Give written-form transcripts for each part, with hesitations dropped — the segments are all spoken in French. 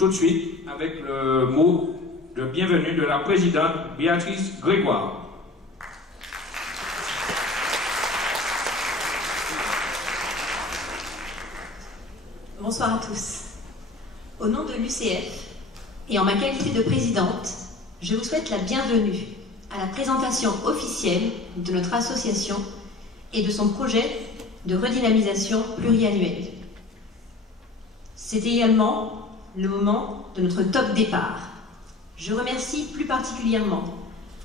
tout de suite avec le mot de bienvenue de la présidente Béatrice Grégoire. Bonsoir à tous. Au nom de l'UCF et en ma qualité de présidente, je vous souhaite la bienvenue à la présentation officielle de notre association et de son projet de redynamisation pluriannuelle. C'est également le moment de notre top départ. Je remercie plus particulièrement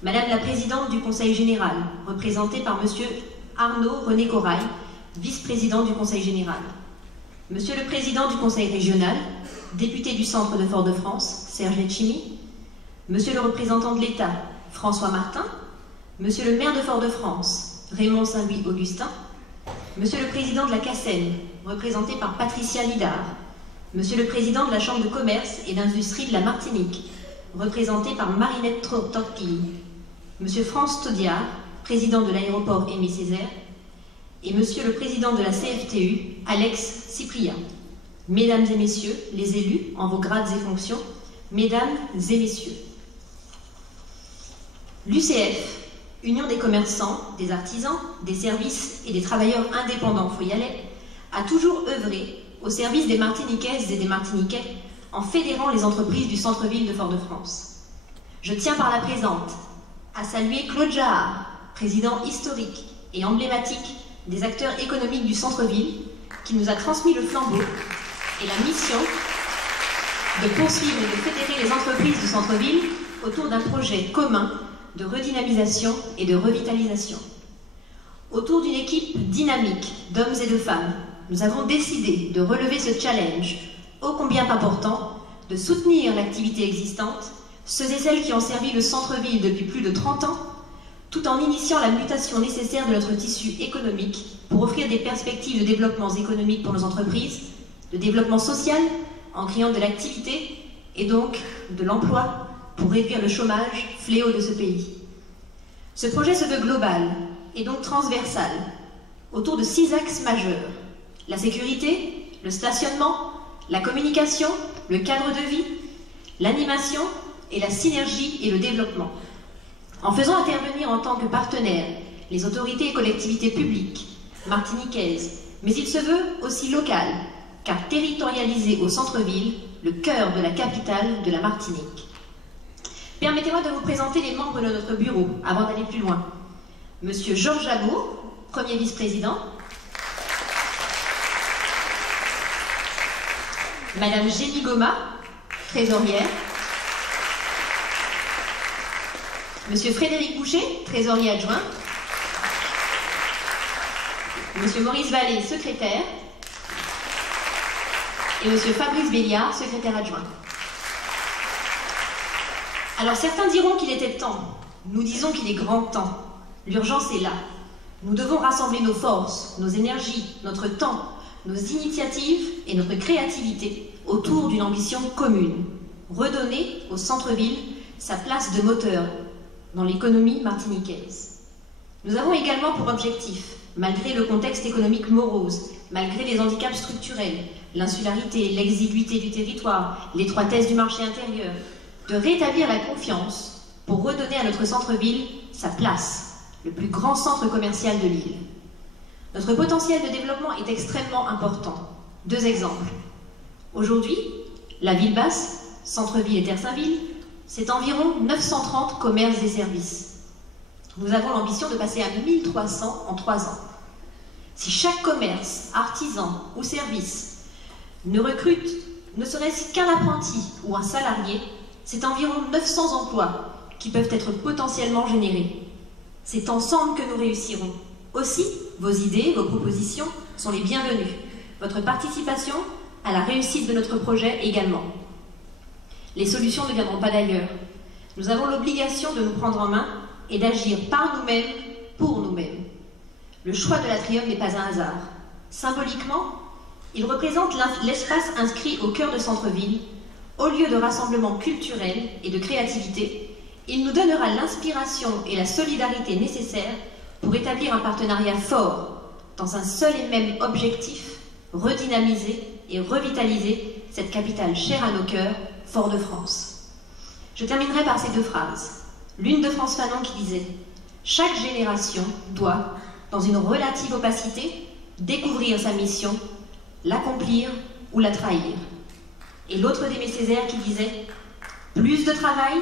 Madame la Présidente du Conseil Général, représentée par Monsieur Arnaud René Corail, vice-président du Conseil Général. Monsieur le Président du Conseil Régional, député du Centre de Fort-de-France, Serge Letchimy, Monsieur le représentant de l'État, François Martin, Monsieur le maire de Fort-de-France, Raymond Saint-Louis-Augustin, Monsieur le Président de la CACEN, représenté par Patricia Lidard, Monsieur le Président de la Chambre de commerce et d'industrie de la Martinique, représenté par Marinette Torquil, Monsieur France Taudiard, Président de l'aéroport Aimé Césaire, et Monsieur le Président de la CFTU, Alex Cyprien. Mesdames et Messieurs, les élus, en vos grades et fonctions, Mesdames et Messieurs. L'UCF, Union des commerçants, des artisans, des services et des travailleurs indépendants fouillalais, a toujours œuvré au service des Martiniquaises et des Martiniquais en fédérant les entreprises du centre-ville de Fort-de-France. Je tiens par la présente à saluer Claude Jahar, président historique et emblématique des acteurs économiques du centre-ville, qui nous a transmis le flambeau et la mission de poursuivre et de fédérer les entreprises du centre-ville autour d'un projet commun de redynamisation et de revitalisation. Autour d'une équipe dynamique d'hommes et de femmes, nous avons décidé de relever ce challenge ô combien important, de soutenir l'activité existante, ceux et celles qui ont servi le centre-ville depuis plus de 30 ans, tout en initiant la mutation nécessaire de notre tissu économique pour offrir des perspectives de développement économique pour nos entreprises, de développement social en créant de l'activité et donc de l'emploi pour réduire le chômage, fléau de ce pays. Ce projet se veut global et donc transversal, autour de 6 axes majeurs: la sécurité, le stationnement, la communication, le cadre de vie, l'animation et la synergie et le développement. En faisant intervenir en tant que partenaires les autorités et collectivités publiques, martiniquaises, mais il se veut aussi local, car territorialisé au centre-ville, le cœur de la capitale de la Martinique. Permettez-moi de vous présenter les membres de notre bureau, avant d'aller plus loin. Monsieur Georges Lamour, premier vice-président. Madame Jenny Goma, trésorière. Monsieur Frédéric Boucher, trésorier adjoint. Monsieur Maurice Vallée, secrétaire. Et Monsieur Fabrice Béliard, secrétaire adjoint. Alors certains diront qu'il était temps, nous disons qu'il est grand temps. L'urgence est là. Nous devons rassembler nos forces, nos énergies, notre temps, nos initiatives et notre créativité autour d'une ambition commune. Redonner au centre-ville sa place de moteur dans l'économie martiniquaise. Nous avons également pour objectif, malgré le contexte économique morose, malgré les handicaps structurels, l'insularité, l'exiguïté du territoire, l'étroitesse du marché intérieur, de rétablir la confiance pour redonner à notre centre-ville sa place, le plus grand centre commercial de l'île. Notre potentiel de développement est extrêmement important. 2 exemples. Aujourd'hui, la ville basse, centre-ville et Terre-Saint-Ville, c'est environ 930 commerces et services. Nous avons l'ambition de passer à 1300 en 3 ans. Si chaque commerce, artisan ou service ne recrute ne serait-ce qu'un apprenti ou un salarié, c'est environ 900 emplois qui peuvent être potentiellement générés. C'est ensemble que nous réussirons. Aussi, vos idées, vos propositions sont les bienvenues. Votre participation à la réussite de notre projet également. Les solutions ne viendront pas d'ailleurs. Nous avons l'obligation de nous prendre en main et d'agir par nous-mêmes, pour nous-mêmes. Le choix de l'Atrium n'est pas un hasard. Symboliquement, il représente l'espace inscrit au cœur de centre-ville, au lieu de rassemblement culturel et de créativité. Il nous donnera l'inspiration et la solidarité nécessaires pour établir un partenariat fort dans un seul et même objectif, redynamiser et revitaliser cette capitale chère à nos cœurs, Fort-de-France. Je terminerai par ces deux phrases. L'une de Frantz Fanon qui disait « Chaque génération doit, dans une relative opacité, découvrir sa mission, l'accomplir ou la trahir. » Et l'autre d'Aimé Césaire qui disait « Plus de travail,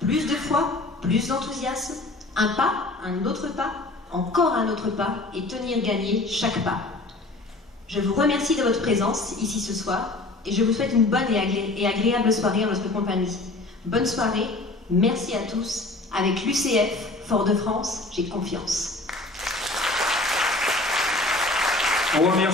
plus de foi, plus d'enthousiasme, un pas, un autre pas, encore un autre pas, et tenir gagné chaque pas. » Je vous remercie de votre présence ici ce soir, et je vous souhaite une bonne et agréable soirée en notre compagnie. Bonne soirée, merci à tous. Avec l'UCF, Fort-de-France, j'ai confiance. On remercie.